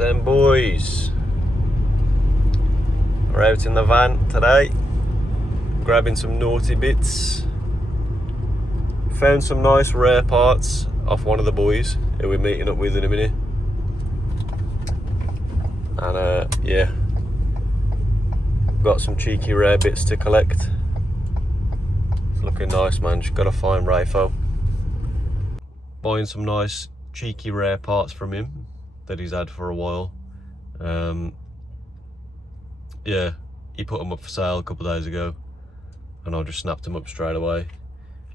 then, boys. We're out in the van today, grabbing some naughty bits. Found some nice rare parts off one of the boys who we're meeting up with in a minute. And yeah, got some cheeky rare bits to collect. It's looking nice, man. Just got a fine Rafo. Buying some nice cheeky rare parts from him that he's had for a while. Yeah, he put them up for sale a couple of days ago and I just snapped them up straight away.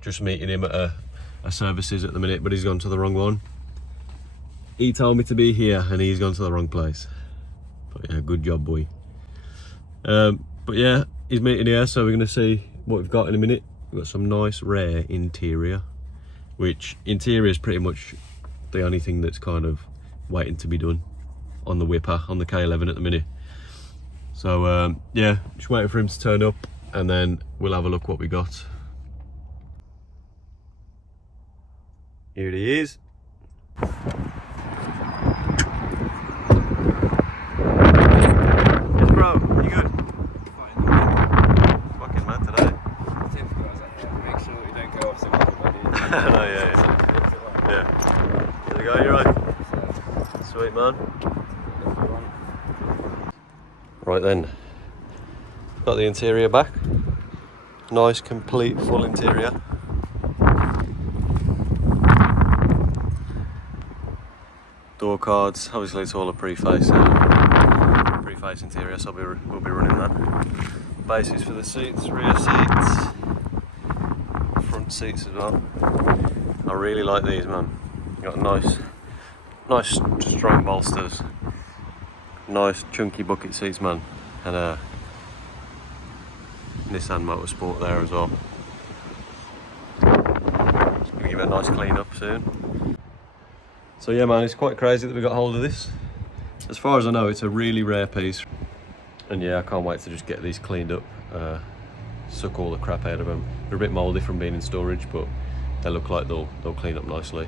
Just meeting him at a services at the minute, but he's gone to the wrong one. He told me to be here and he's gone to the wrong place. But yeah, good job, boy. But yeah, he's meeting here, so we're gonna see what we've got in a minute. We've got some nice rare interior, which interior is pretty much the only thing that's kind of waiting to be done on the whipper, on the K11 at the minute. So yeah, just waiting for him to turn up and then we'll have a look what we got. Here he is. Yes, bro, you good? Fucking mad today. Make sure you don't go off so much. No, yeah. There you go, you're right. Sweet, man. Right then, got the interior back. Nice, complete, full interior. Door cards, obviously it's all a preface interior, so we'll be running that. Bases for the seats, rear seats, front seats as well. I really like these, man. Got nice strong bolsters, nice chunky bucket seats, man, and a Nissan Motorsport there as well. Just gonna give it a nice clean up soon. So yeah, man, it's quite crazy that we got hold of this. As far as I know, it's a really rare piece. And yeah, I can't wait to just get these cleaned up, suck all the crap out of them. They're a bit mouldy from being in storage, but they look like they'll clean up nicely.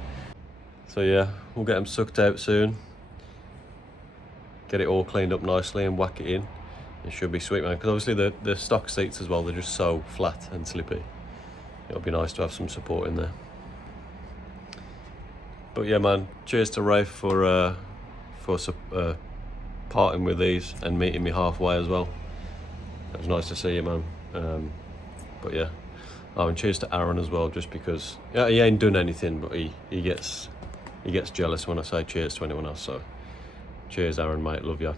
So yeah, we'll get them sucked out soon. Get it all cleaned up nicely and whack it in. It should be sweet, man, because obviously the stock seats as well, they're just so flat and slippy. It'll be nice to have some support in there. But yeah, man, cheers to Rafe for parting with these and meeting me halfway as well. It was nice to see you, man. But yeah, oh, and cheers to Aaron as well, just because yeah, he ain't done anything, but he gets jealous when I say cheers to anyone else. So cheers, Aaron, mate, love you.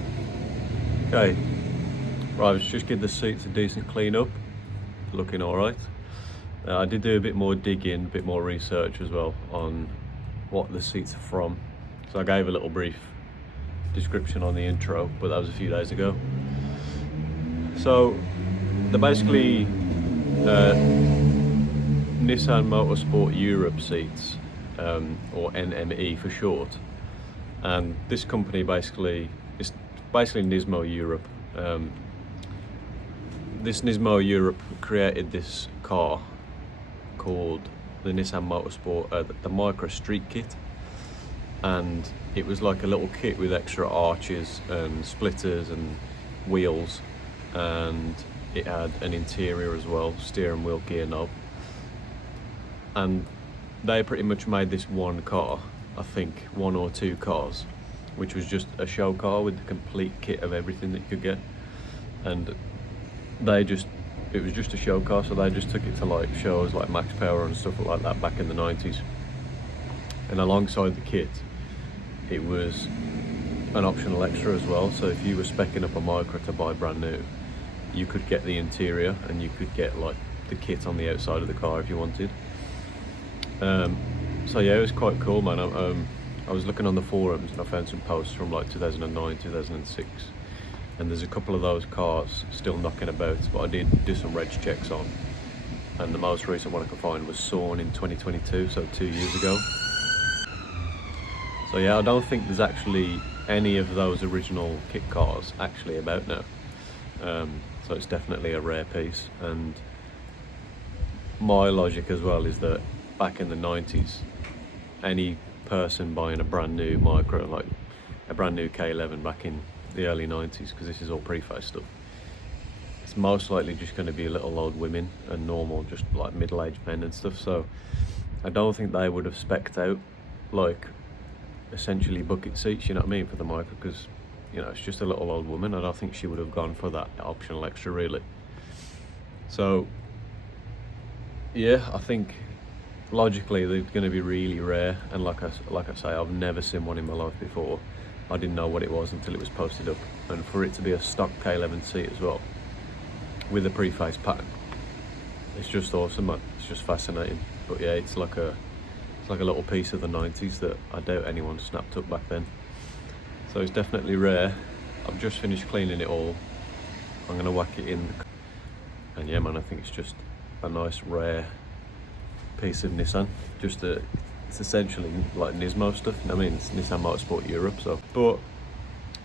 Okay, right, let's just give the seats a decent clean up. Looking alright. I did do a bit more digging, a bit more research as well on what the seats are from. So I gave a little brief description on the intro, but that was a few days ago. So they're basically Nissan Motorsport Europe seats, or NME for short. And this company basically is Nismo Europe. This Nismo Europe created this car called the Nissan Motorsport, the Micra Street Kit, and it was like a little kit with extra arches and splitters and wheels, and it had an interior as well, steering wheel, gear knob, and they pretty much made this one car, I think one or two cars, which was just a show car with the complete kit of everything that you could get. And it was just a show car, so they just took it to like shows like Max Power and stuff like that back in the 90s. And alongside the kit, it was an optional extra as well. So if you were speccing up a Micra to buy brand new, you could get the interior and you could get like the kit on the outside of the car if you wanted. So yeah, it was quite cool, man. I was looking on the forums and I found some posts from like 2009, 2006. And there's a couple of those cars still knocking about, but I did do some reg checks on, and the most recent one I could find was Sawn in 2022, so 2 years ago. So yeah, I don't think there's actually any of those original kit cars actually about now. So it's definitely a rare piece, and my logic as well is that back in the 90s, any person buying a brand new Micra, like a brand new K11 back in the early 90s, because this is all preface stuff, it's most likely just going to be little old women and normal just like middle-aged men and stuff. So I don't think they would have specced out like essentially bucket seats, you know what I mean, for the Micra, because you know it's just a little old woman. I don't think she would have gone for that optional extra really. So yeah, I think logically they're going to be really rare, and like I say, I've never seen one in my life before. I didn't know what it was until it was posted up, and for it to be a stock K11 seat as well with a preface pattern, it's just awesome, man. It's just fascinating. But yeah, it's like a little piece of the 90s that I doubt anyone snapped up back then. So it's definitely rare. I've just finished cleaning it all. I'm gonna whack it in, and yeah, man, I think it's just a nice rare piece of Nissan. It's essentially like Nismo stuff. I mean, it's Nissan Motorsport Europe. So, but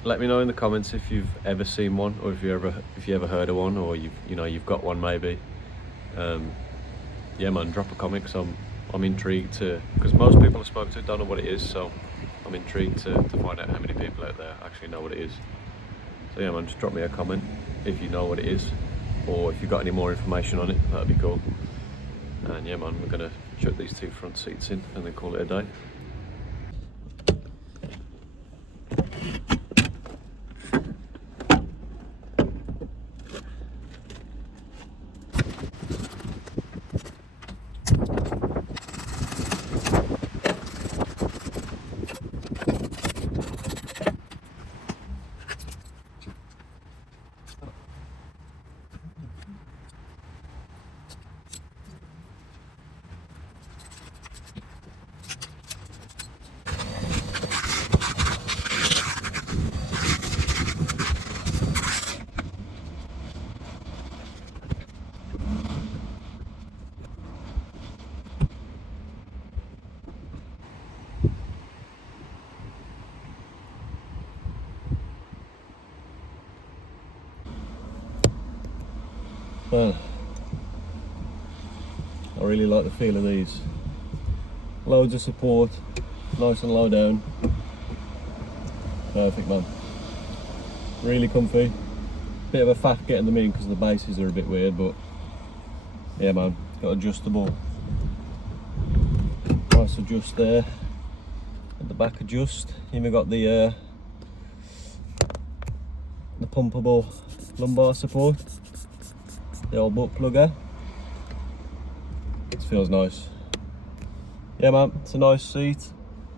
let me know in the comments if you've ever seen one, or if you ever heard of one, or you've got one maybe. Yeah, man, drop a comment, 'cause I'm intrigued to, because most people I spoke to don't know what it is. So I'm intrigued to find out how many people out there actually know what it is. So yeah, man, just drop me a comment if you know what it is, or if you've got any more information on it. That'd be cool. And yeah, man, we're gonna chuck these two front seats in and then call it a day. Well, I really like the feel of these. Loads of support, nice and low down. Perfect, man. Really comfy. Bit of a faff getting them in because the bases are a bit weird, but yeah, man, got adjustable. Nice adjust there. At the back adjust. Even got the pumpable lumbar support. The old butt plugger. This feels nice. Yeah, man, it's a nice seat.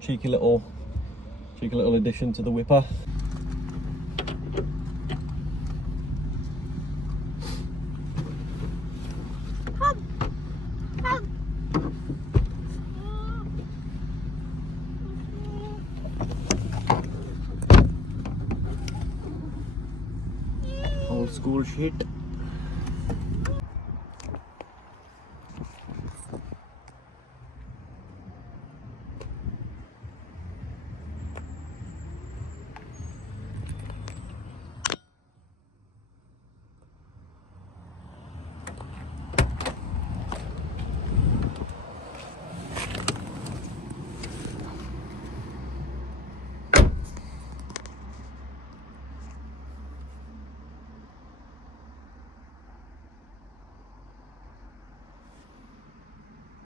Cheeky little addition to the whipper. school shit.